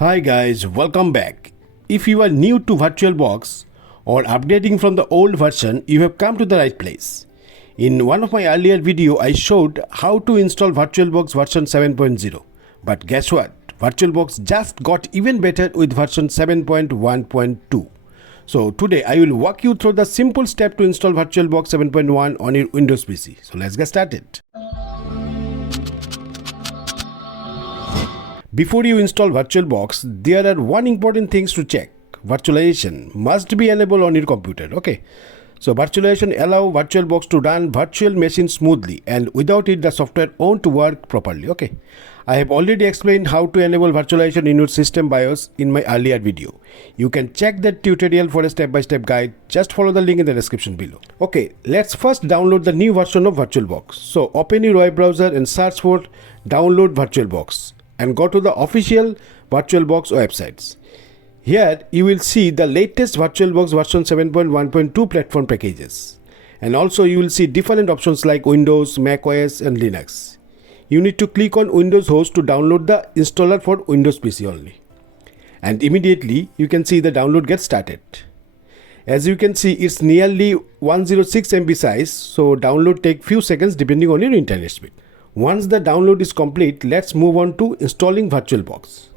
Hi guys, welcome back. If you are new to VirtualBox or updating from the old version, you have come to the right place. In one of my earlier video, I showed how to install VirtualBox version 7.0. But guess what? VirtualBox just got even better with version 7.1.2. So today I will walk you through the simple step to install VirtualBox 7.1 on your Windows PC. So let's get started. Before you install VirtualBox, there are one important things to check. Virtualization must be enabled on your computer. Okay. So virtualization allows VirtualBox to run virtual machines smoothly, and without it the software won't work properly. Okay. I have already explained how to enable virtualization in your system BIOS in my earlier video. You can check that tutorial for a step-by-step guide. Just follow the link in the description below. Okay, let's first download the new version of VirtualBox. So open your web browser and search for download VirtualBox and go to the official VirtualBox websites. Here you will see the latest VirtualBox version 7.1.2 platform packages, and also you will see different options like Windows, Mac OS and Linux. You need to click on Windows host to download the installer for Windows PC only, and immediately you can see the download gets started. As you can see, it's nearly 106 MB size, so download take few seconds depending on your internet speed. Once the download is complete, let's move on to installing VirtualBox.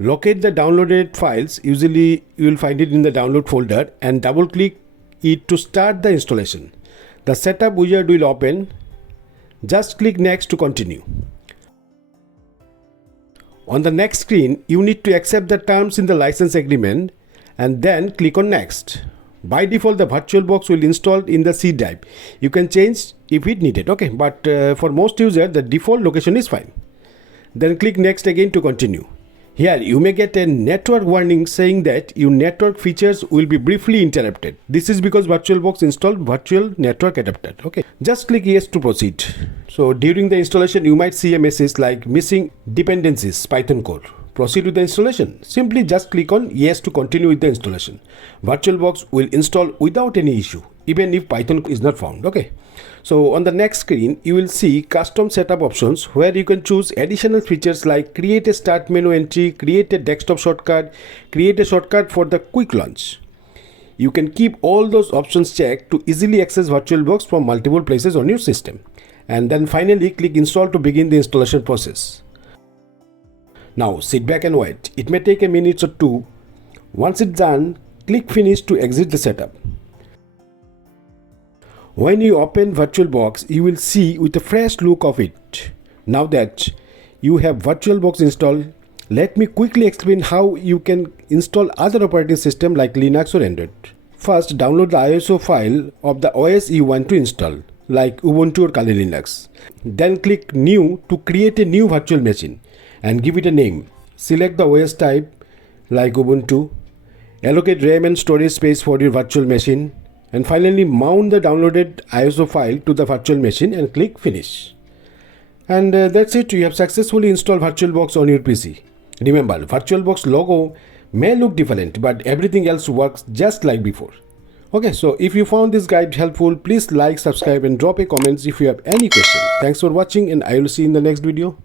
Locate the downloaded files, usually you will find it in the download folder, and double click it to start the installation. The setup wizard will open. Just click next to continue. On the next screen, you need to accept the terms in the license agreement and then click on next. By default, the VirtualBox will install in the C drive. You can change if it needed, okay, but for most users the default location is fine. Then click next again to continue. Here you may get a network warning saying that your network features will be briefly interrupted. This is because VirtualBox installed virtual network adapter. Okay, just click yes to proceed. So during the installation you might see a message like missing dependencies Python code. Proceed with the installation. Simply just click on yes to continue with the installation. VirtualBox will install without any issue, even if Python is not found. Okay. So on the next screen, you will see custom setup options where you can choose additional features like create a start menu entry, create a desktop shortcut, create a shortcut for the quick launch. You can keep all those options checked to easily access VirtualBox from multiple places on your system. And then finally click install to begin the installation process. Now sit back and wait. It may take a minute or two. Once it's done, click finish to exit the setup. When you open VirtualBox, you will see with a fresh look of it. Now that you have VirtualBox installed, let me quickly explain how you can install other operating systems like Linux or Android. First, download the ISO file of the OS you want to install, like Ubuntu or Kali Linux. Then click New to create a new virtual machine and give it a name. Select the OS type like Ubuntu. Allocate RAM and storage space for your virtual machine. And finally mount the downloaded ISO file to the virtual machine and click finish. And that's it. You have successfully installed VirtualBox on your PC. Remember, VirtualBox logo may look different, but everything else works just like before. Okay, so if you found this guide helpful, please like, subscribe and drop a comment if you have any question. Thanks for watching, and I will see you in the next video.